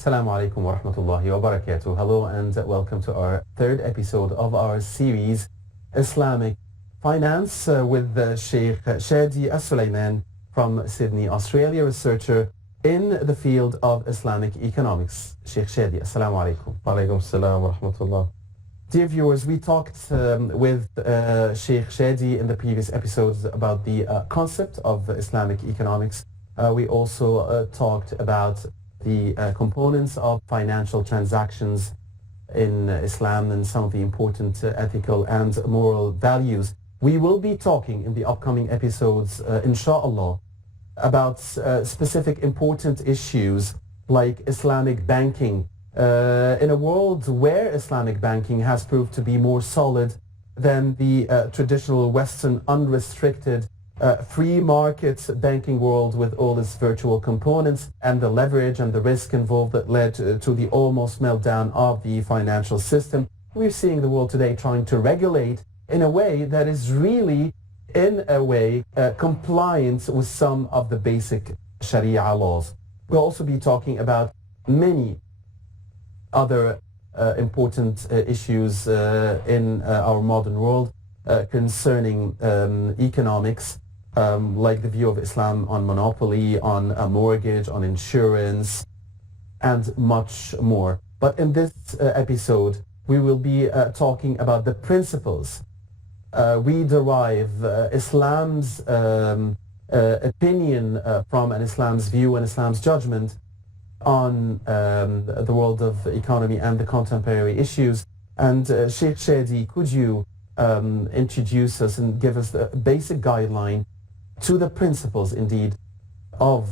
Assalamu alaikum wa rahmatullahi wa barakatuh. Hello and welcome to our third episode of our series Islamic Finance with Shaykh Shady Al Suleiman from Sydney, Australia, researcher in the field of Islamic economics. Shaykh Shady, Assalamu alaikum. Wa alaikum assalam wa rahmatullah. Dear viewers, we talked with Shaykh Shady in the previous episodes about the concept of Islamic economics. We also talked about the components of financial transactions in Islam and some of the important ethical and moral values. We will be talking in the upcoming episodes, inshallah, about specific important issues like Islamic banking, in a world where Islamic banking has proved to be more solid than the traditional Western unrestricted free market banking world with all its virtual components and the leverage and the risk involved that led to the almost meltdown of the financial system. We're seeing the world today trying to regulate in a way that is really, in a way, compliant with some of the basic Sharia laws. We'll also be talking about many other important issues in our modern world concerning economics, like the view of Islam on monopoly, on a mortgage, on insurance, and much more. But in this episode, we will be talking about the principles we derive Islam's opinion from and Islam's view and Islam's judgment on the world of economy and the contemporary issues. And Shaykh Shady, could you introduce us and give us the basic guideline to the principles, indeed, of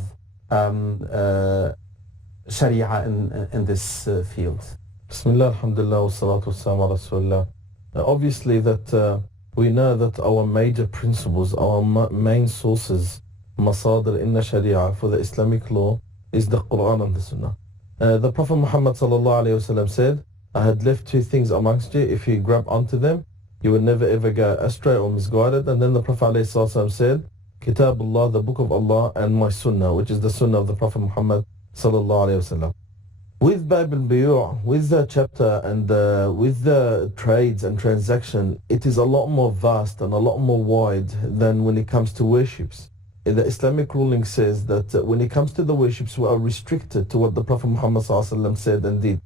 Sharia in this field? Bismillah, alhamdulillah, wa salatu wa salam ala rasulullah. Obviously that we know that our major principles, our main sources, masadir in the Sharia for the Islamic law is the Quran and the Sunnah. The Prophet Muhammad sallallahu alayhi wa sallam said, I had left two things amongst you, if you grab onto them, you will never ever go astray or misguided. And then the Prophet alayhi sallam said, Kitabullah, the book of Allah, and my Sunnah, which is the Sunnah of the Prophet Muhammad sallallahu alayhi wa sallam. With Bab al-Biyu', with the chapter and with the trades and transaction, it is a lot more vast and a lot more wide than when it comes to worships. The Islamic ruling says that when it comes to the worships, we are restricted to what the Prophet Muhammad sallallahu alayhi wa sallam said and did.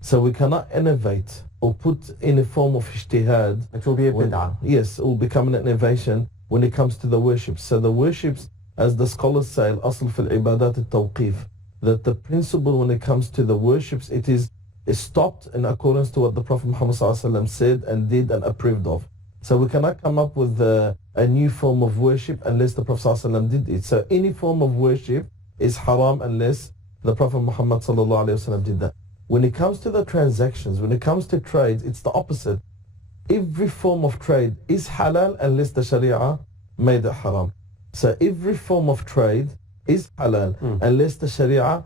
So we cannot innovate or put in a form of ijtihad. It will be a bid'ah. Yes, it will become an innovation when it comes to the worships. So the worships, as the scholars say, al-asl fil ibadat al-tawqif, that the principle when it comes to the worships, it is stopped in accordance to what the Prophet Muhammad ﷺ said and did and approved of. So we cannot come up with a new form of worship unless the Prophet ﷺ did it. So any form of worship is haram unless the Prophet Muhammad ﷺ did that. When it comes to the transactions, when it comes to trades, it's the opposite. Every form of trade is halal unless the Sharia made it haram. So every form of trade is halal unless the Sharia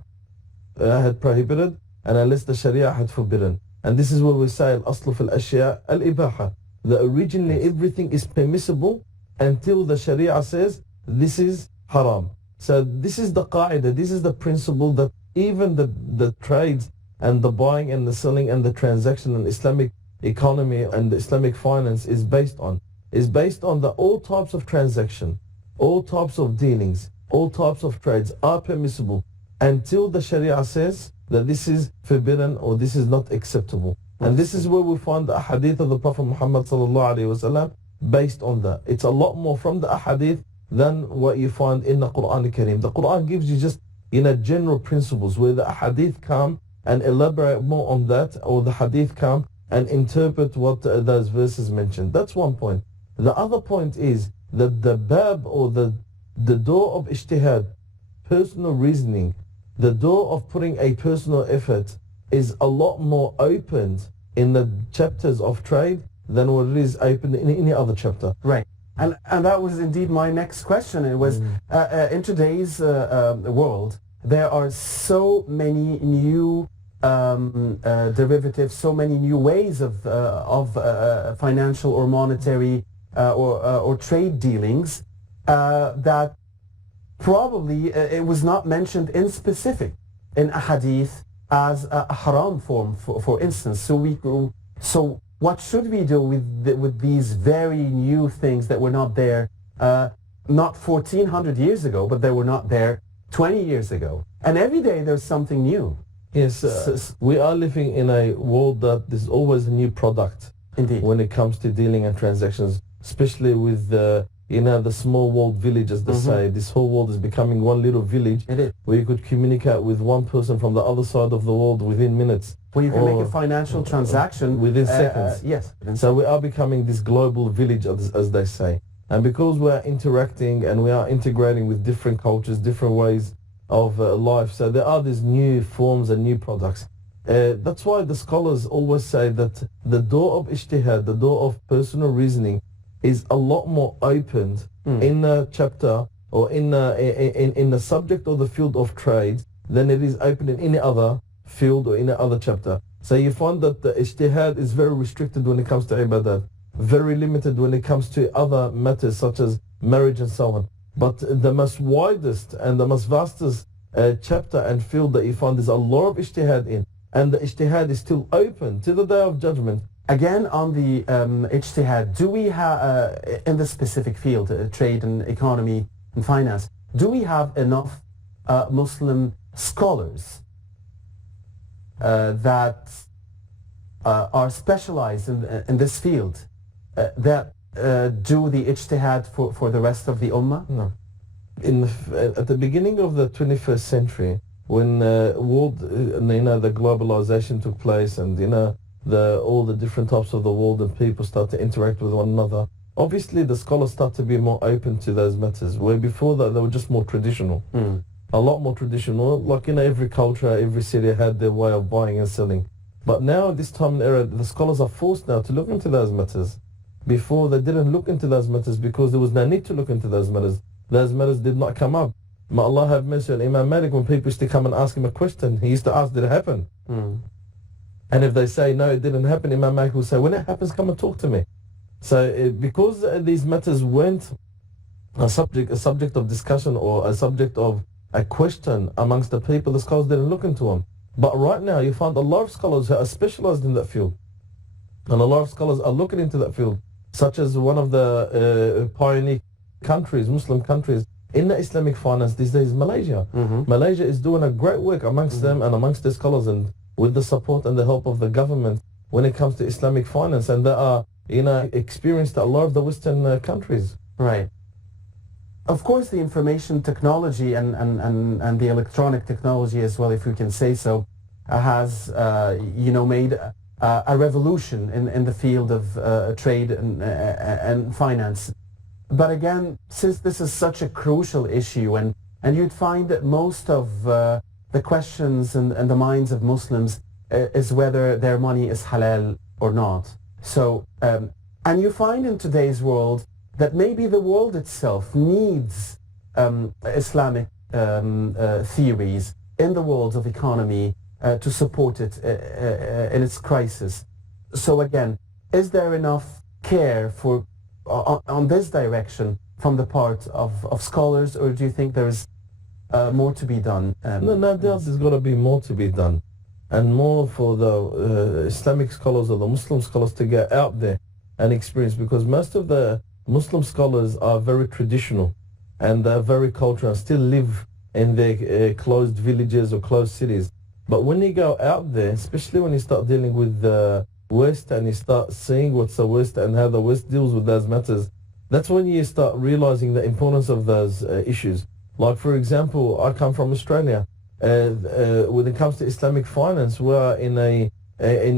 had prohibited and unless the Sharia had forbidden. And this is what we say, al-aslu fil ashya al-ibaha, that originally everything is permissible until the Sharia says this is haram. So this is the qaida, this is the principle that even the trades and the buying and the selling and the transaction and Islamic economy and the Islamic finance is based on. Is based on the all types of transaction, all types of dealings, all types of trades are permissible until the Sharia says that this is forbidden or this is not acceptable. And this is where we find the ahadith of the Prophet Muhammad sallallahu alaihi wasallam based on that. It's a lot more from the ahadith than what you find in the Quran al-Kareem. The Quran gives you just general principles where the ahadith come and elaborate more on that, or the hadith come and interpret what those verses mentioned. That's one point. The other point is that the bab or the door of ijtihad, personal reasoning, the door of putting a personal effort is a lot more opened in the chapters of trade than what it is open in any other chapter. Right. And that was indeed my next question. It was, in today's world, there are so many new derivatives, so many new ways of financial or monetary or trade dealings that probably it was not mentioned in specific in a hadith as a haram form, for instance. So what should we do with these very new things that were not there, not 1400 years ago, but they were not there 20 years ago? And every day there's something new. Yes, we are living in a world that there's always a new product. Indeed. When it comes to dealing and transactions, especially with the small world village, as they say. This whole world is becoming one little village where you could communicate with one person from the other side of the world within minutes. Where you can make a financial transaction within seconds. Yes. So we are becoming this global village, as they say. And because we are interacting and we are integrating with different cultures, different ways of life, so there are these new forms and new products. That's why the scholars always say that the door of ijtihad, the door of personal reasoning, is a lot more opened in a chapter or in the subject or the field of trade than it is open in any other field or in any other chapter. So you find that the ijtihad is very restricted when it comes to ibadat, very limited when it comes to other matters such as marriage and so on. But the most widest and the most vastest chapter and field that you find is a lot of ijtihad in. And the ijtihad is still open to the day of judgment. Again, on the ijtihad, do we have, in the specific field, trade and economy and finance, do we have enough Muslim scholars that are specialized in this field that do the ijtihad for the rest of the ummah? No. At the beginning of the 21st century, when world, the globalization took place, and all the different types of the world and people start to interact with one another, obviously the scholars start to be more open to those matters, where before that they were just more traditional. A lot more traditional, like every culture, every city had their way of buying and selling. But now, this time and era, the scholars are forced now to look into those matters. Before, they didn't look into those matters because there was no need to look into those matters. Those matters did not come up. May Allah have mercy on Imam Malik. When people used to come and ask him a question, he used to ask, did it happen? And if they say, no, it didn't happen, Imam Malik will say, when it happens, come and talk to me. So because these matters weren't a subject of discussion or a subject of a question amongst the people, the scholars didn't look into them. But right now, you find a lot of scholars who are specialized in that field. And a lot of scholars are looking into that field, such as one of the pioneer countries, Muslim countries, in the Islamic finance these days, Malaysia. Malaysia is doing a great work amongst them and amongst their scholars, and with the support and the help of the government when it comes to Islamic finance, and they are experienced a lot of the Western countries. Right. Of course, the information technology and the electronic technology as well, if we can say so, has made a revolution in the field of trade and finance. But again, since this is such a crucial issue, and you'd find that most of the questions and the minds of Muslims is whether their money is halal or not. So, and you find in today's world that maybe the world itself needs Islamic theories in the world of economy to support it in its crisis. So again, is there enough care on this direction from the part of scholars, or do you think there's more to be done? No doubt there's got to be more to be done, and more for the Islamic scholars or the Muslim scholars to get out there and experience, because most of the Muslim scholars are very traditional and they're very cultural and still live in their closed villages or closed cities. But when you go out there, especially when you start dealing with the West and you start seeing what's the West and how the West deals with those matters, that's when you start realizing the importance of those issues. Like, for example, I come from Australia. When it comes to Islamic finance, we're in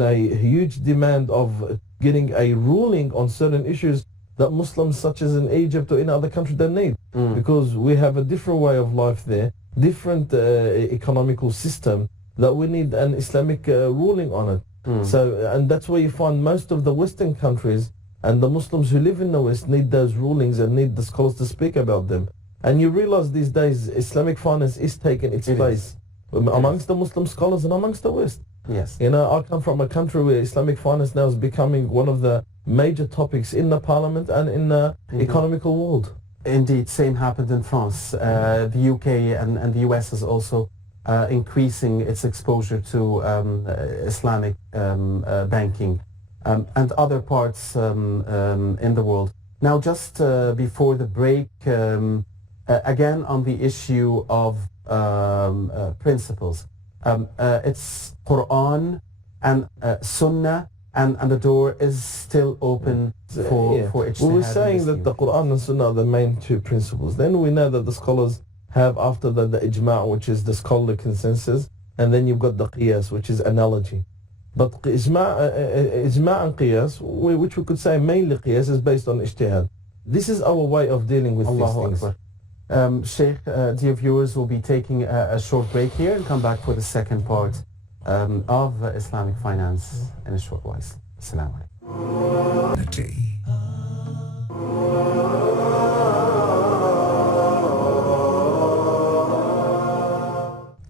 a huge demand of getting a ruling on certain issues that Muslims, such as in Egypt or in other countries, don't need, because we have a different way of life there, different economical system, that we need an Islamic ruling on it. So, and that's where you find most of the Western countries and the Muslims who live in the West need those rulings and need the scholars to speak about them. And you realize these days Islamic finance is taking its place amongst the Muslim scholars and amongst the West. Yes. I come from a country where Islamic finance now is becoming one of the major topics in the parliament and in the economical world. Indeed, same happened in France. The UK and the US has also increasing its exposure to Islamic banking and other parts in the world. Now, just before the break, again on the issue of principles. It's Quran and Sunnah, and the door is still open for ijtihad. We were saying that the Quran and Sunnah are the main two principles. Then we know that the scholars have after that the ijma', which is the scholarly consensus, and then you've got the qiyas, which is analogy. But ijma' and qiyas, which we could say mainly qiyas, is based on ijtihad. This is our way of dealing with these things. Shaykh, dear viewers, will be taking a short break here and come back for the second part of Islamic finance in a short while. Assalamu alaikum.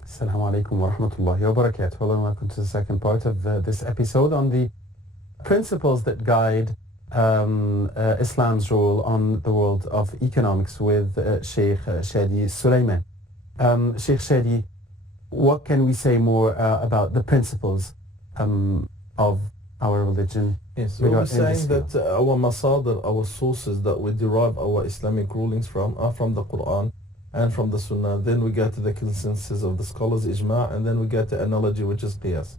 Assalamu alaikum wa rahmatullahi wa barakatuh. Hello and welcome to the second part of this episode on the principles that guide Islam's role on the world of economics with Shaykh Shady Al Suleiman. Shaykh Shady, what can we say more about the principles of our religion? Yes, we're saying that our masadr, our sources that we derive our Islamic rulings from are from the Quran and from the Sunnah. Then we get to the consensus of the scholars, ijma', and then we get the analogy, which is qiyas.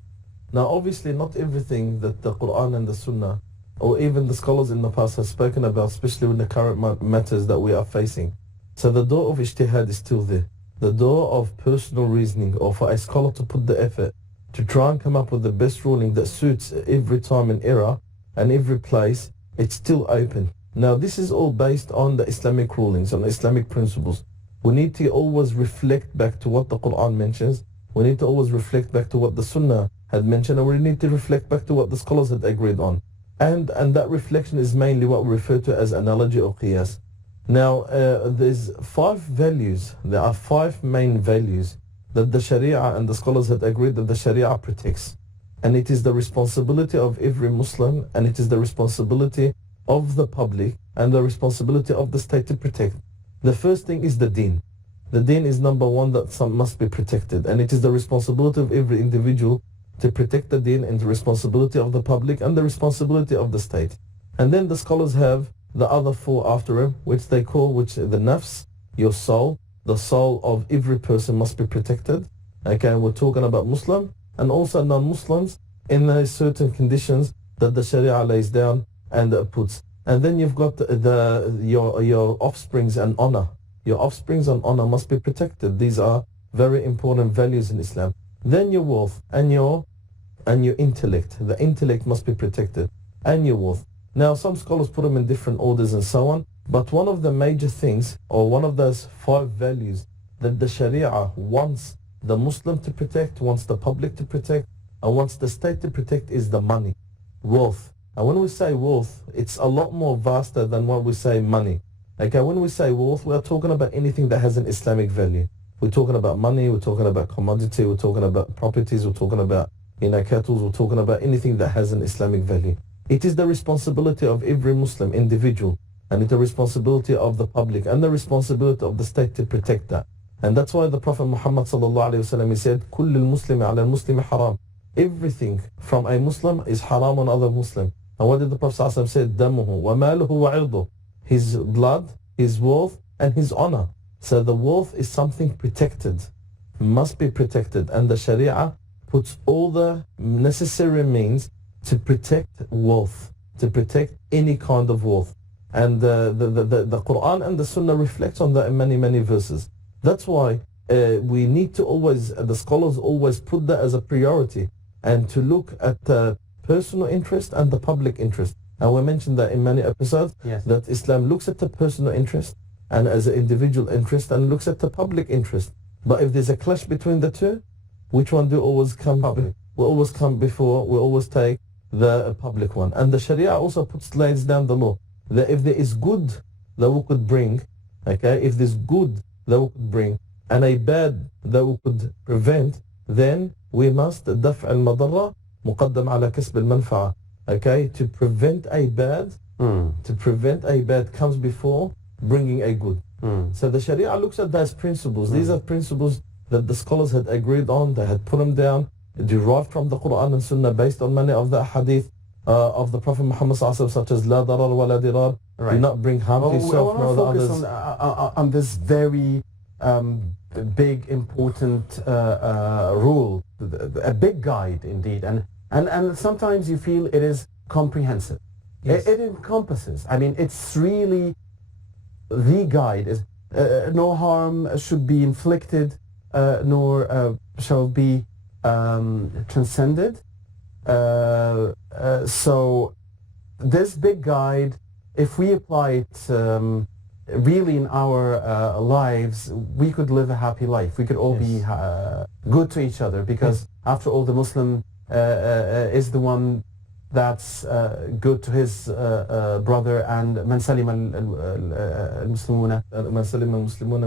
Now obviously not everything that the Quran and the Sunnah or even the scholars in the past have spoken about, especially with the current matters that we are facing. So the door of ijtihad is still there. The door of personal reasoning, or for a scholar to put the effort to try and come up with the best ruling that suits every time and era and every place, it's still open. Now this is all based on the Islamic rulings, on the Islamic principles. We need to always reflect back to what the Quran mentions. We need to always reflect back to what the Sunnah had mentioned, and we need to reflect back to what the scholars had agreed on. And that reflection is mainly what we refer to as analogy or qiyas. Now, there's 5 values. There are 5 main values that the Sharia and the scholars had agreed that the Sharia protects. And it is the responsibility of every Muslim, and it is the responsibility of the public and the responsibility of the state to protect. The first thing is the deen. The deen is number one that must be protected, and it is the responsibility of every individual to protect the deen, and the responsibility of the public and the responsibility of the state. And then the scholars have the other 4 after him, which they call, the nafs, your soul. The soul of every person must be protected. Okay, we're talking about Muslim and also non-Muslims in certain conditions that the Sharia lays down and puts. And then you've got your offsprings and honor. Your offsprings and honor must be protected. These are very important values in Islam. Then your wealth and your intellect. The intellect must be protected, and your wealth. Now some scholars put them in different orders and so on, but one of the major things, or one of those 5 values that the Sharia wants the Muslim to protect, wants the public to protect, and wants the state to protect is the money, wealth. And when we say wealth, it's a lot more vaster than when we say money. Okay, when we say wealth, we are talking about anything that has an Islamic value. We're talking about money, we're talking about commodity, we're talking about properties, we're talking about cattle, we're talking about anything that has an Islamic value. It is the responsibility of every Muslim individual, and it's the responsibility of the public and the responsibility of the state to protect that. And that's why the Prophet Muhammad sallallahu alaihi wasallam, he said, "Kull al-Muslimi ala al-Muslimi haram." Everything from a Muslim is haram on other Muslim. And what did the Prophet sallallahu alaihi wasallam say? "Damuhu wa maluhu wa irduhu." His blood, his wealth, and his honor. So the wealth is something protected, must be protected, and the Sharia puts all the necessary means to protect wealth, to protect any kind of wealth. And the Quran and the Sunnah reflects on that in many, many verses. That's why we need to always, the scholars always put that as a priority, and to look at the personal interest and the public interest. And we mentioned that in many episodes, yes, that Islam looks at the personal interest and as an individual interest, and looks at the public interest. But if there's a clash between the two, which one do always come? We always come before, we always take the public one. And the Sharia also lays down the law that if there is good that we could bring, okay, if there's good that we could bring and a bad that we could prevent, then we must دفع المضرة مقدم على كسب المنفعة. Okay, to prevent a bad, comes before bringing a good. So the Sharia looks at those principles. These are principles that the scholars had agreed on, they had put them down, derived from the Quran and Sunnah based on many of the hadith of the Prophet Muhammad sallallahu alaihi wasallam, such as la darar wa la dirar, do not bring harm to yourself nor the others. I want to focus on this very big, important rule, a big guide indeed, and sometimes you feel it is comprehensive. Yes. It encompasses. I mean, it's really the guide. Is no harm should be inflicted, nor shall be transcended. So this big guide, if we apply it really in our lives, we could live a happy life. We could all be good to each other, because after all, the Muslim is the one that's good to his brother, and man salima al-muslimuna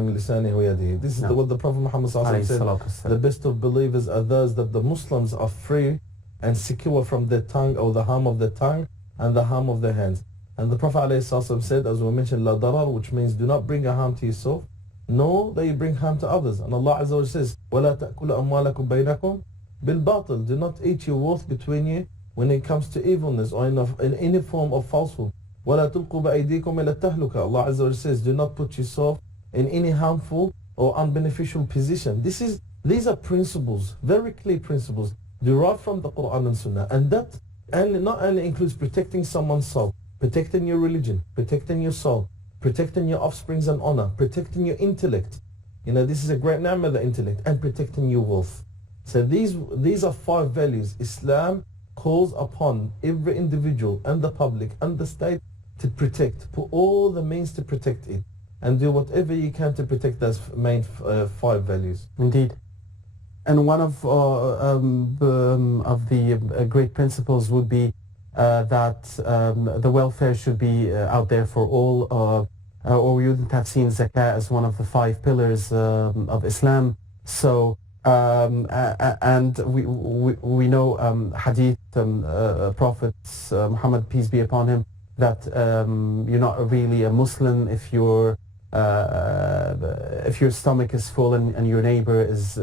min lisanihi wa yadihi. This is what the Prophet Muhammad said. The best of believers are those that the Muslims are free and secure from their tongue, or the harm of their tongue and the harm of their hands. And the Prophet ﷺ said, as we mentioned, la darar, which means do not bring a harm to yourself, nor that you bring harm to others. And Allah Azza wa Jalla says, وَلَا تَأْكُلُوا أَمْوَالَكُمْ بَيْنَكُمْ بِالْبَاطِلِ. Do not eat your wealth between you when it comes to evilness or in any form of falsehood. وَلَا تُلْقُوا بَأَيْدِيكُمْ إِلَى التَّهْلُكَةِ. Allah Azza wa Jalla says, do not put yourself in any harmful or unbeneficial position. These are principles, very clear principles, derived from the Quran and Sunnah. And that not only includes protecting someone's soul, protecting your religion, protecting your soul, protecting your offsprings and honor, protecting your intellect. This is a great ni'mah, the intellect, and protecting your wealth. So these are 5 values. Islam calls upon every individual and the public and the state to protect, put all the means to protect it, and do whatever you can to protect those main 5 values. Indeed. And one of the great principles would be that the welfare should be out there for all, or we wouldn't have seen zakah as one of the 5 pillars of Islam. So, and we know hadith, Prophet Muhammad, peace be upon him, that you're not really a Muslim if your stomach is full and your neighbor is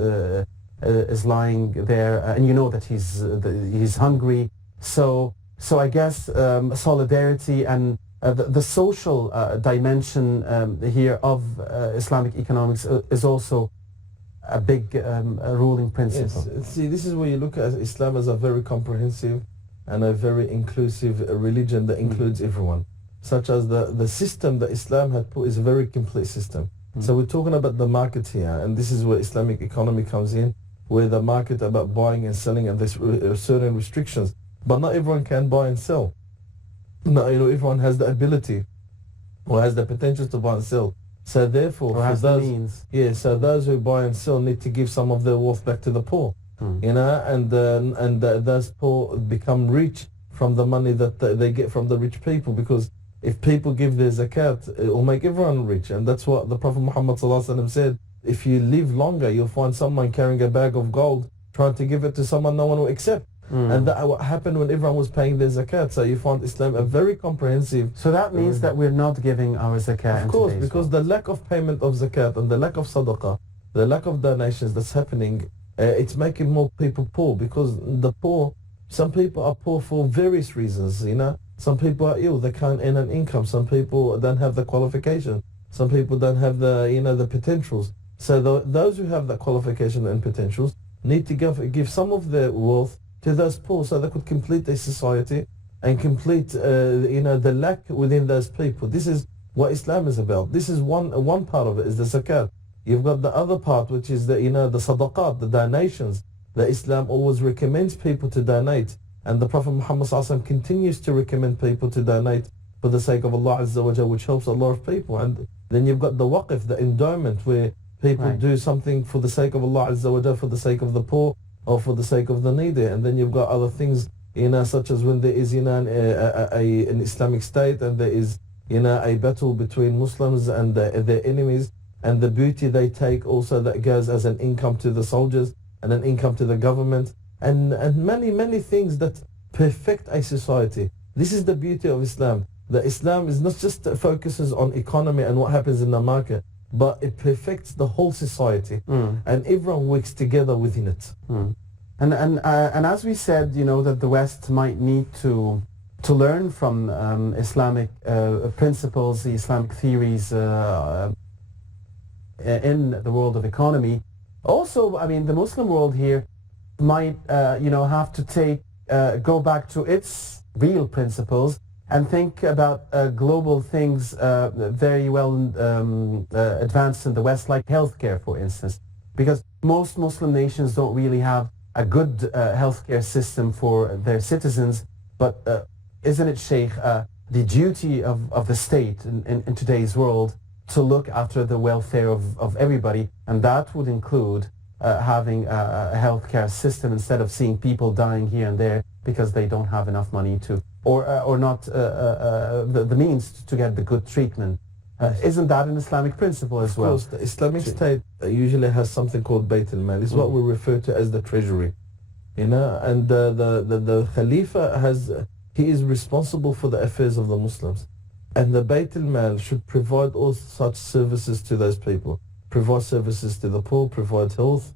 lying there, and you know that he's hungry. So I guess solidarity and the social dimension here of Islamic economics is also a big ruling principle. Yes. See, this is where you look at Islam as a very comprehensive and a very inclusive religion that includes everyone. Such as the system that Islam had put is a very complete system. So we're talking about the market here, and this is where Islamic economy comes in, where the market about buying and selling, and there's certain restrictions. But not everyone can buy and sell. Not everyone has the ability or has the potential to buy and sell. So therefore, or has the means. Yeah, so those who buy and sell need to give some of their wealth back to the poor. And those poor become rich from the money that they get from the rich people, because if people give their zakat, it will make everyone rich. And that's what the Prophet Muhammad ﷺ said. If you live longer, you'll find someone carrying a bag of gold trying to give it to someone no one will accept. And that what happened when everyone was paying their zakat. So you find Islam a very comprehensive. So that means that we're not giving our zakat. Of course, because the lack of payment of zakat and the lack of sadaqah, the lack of donations that's happening, it's making more people poor, because the poor, some people are poor for various reasons, Some people are ill, they can't earn an income. Some people don't have the qualification. Some people don't have the potentials. So those who have that qualification and potentials need to give some of their wealth to those poor, so they could complete their society and complete the lack within those people. This is what Islam is about. This is one part of it, is the zakat. You've got the other part, which is the sadaqat, the donations that Islam always recommends people to donate. And the Prophet Muhammad ﷺ continues to recommend people to donate for the sake of Allah Azza wa Jalla, which helps a lot of people. And then you've got the waqf, the endowment, where people do something for the sake of Allah Azza wa Jalla, for the sake of the poor, or for the sake of the needy. And then you've got other things, such as when there is an Islamic state, and there is a battle between Muslims and their enemies, and the booty they take also that goes as an income to the soldiers and an income to the government, and many things that perfect a society. This is the beauty of Islam. That Islam is not just focuses on economy and what happens in the market, but it perfects the whole society, and everyone works together within it. And as we said, that the West might need to learn from Islamic principles, the Islamic theories in the world of economy. Also, I mean, the Muslim world here might, have to go back to its real principles and think about global things very well advanced in the West, like healthcare, for instance. Because most Muslim nations don't really have a good healthcare system for their citizens. But isn't it, Sheikh, the duty of the state in today's world to look after the welfare of everybody? And that would include having a healthcare system instead of seeing people dying here and there because they don't have enough money to, or not the means to get the good treatment. Isn't that an Islamic principle as well? Of course, the Islamic State usually has something called Bayt al-Mal. It's what we refer to as the treasury. And the Khalifa he is responsible for the affairs of the Muslims. And the Bayt al-Mal should provide all such services to those people. Provide services to the poor, provide health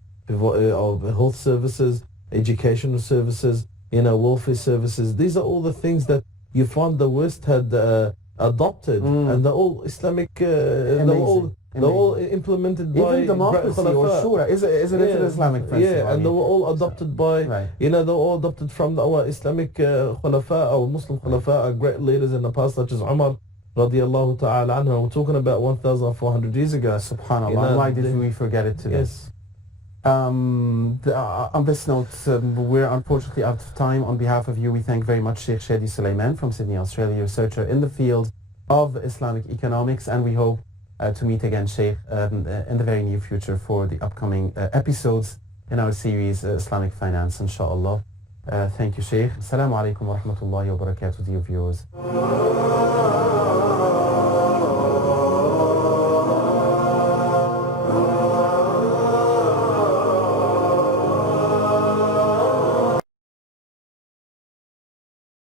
services, educational services, welfare services. These are all the things that you find the West had adopted, and they're all Islamic. They're all implemented by even democracy or shura. Isn't it an Islamic principle? Yeah, and they were all adopted by. They're all adopted from our Islamic khulafa, our Muslim khulafa, our great leaders in the past, such as Umar radiyallahu ta'ala anhu. We're talking about 1,400 years ago. Subhanallah. Why did we forget it today? Yes. On this note, we're unfortunately out of time. On behalf of you, we thank very much Shaeikh Shady Suleiman from Sydney, Australia, researcher in the field of Islamic economics, and we hope to meet again, Shaykh, in the very near future for the upcoming episodes in our series Islamic Finance, inshallah. Thank you, Shaykh. Assalamu alaikum wa rahmatullahi wa barakatuh, dear viewers.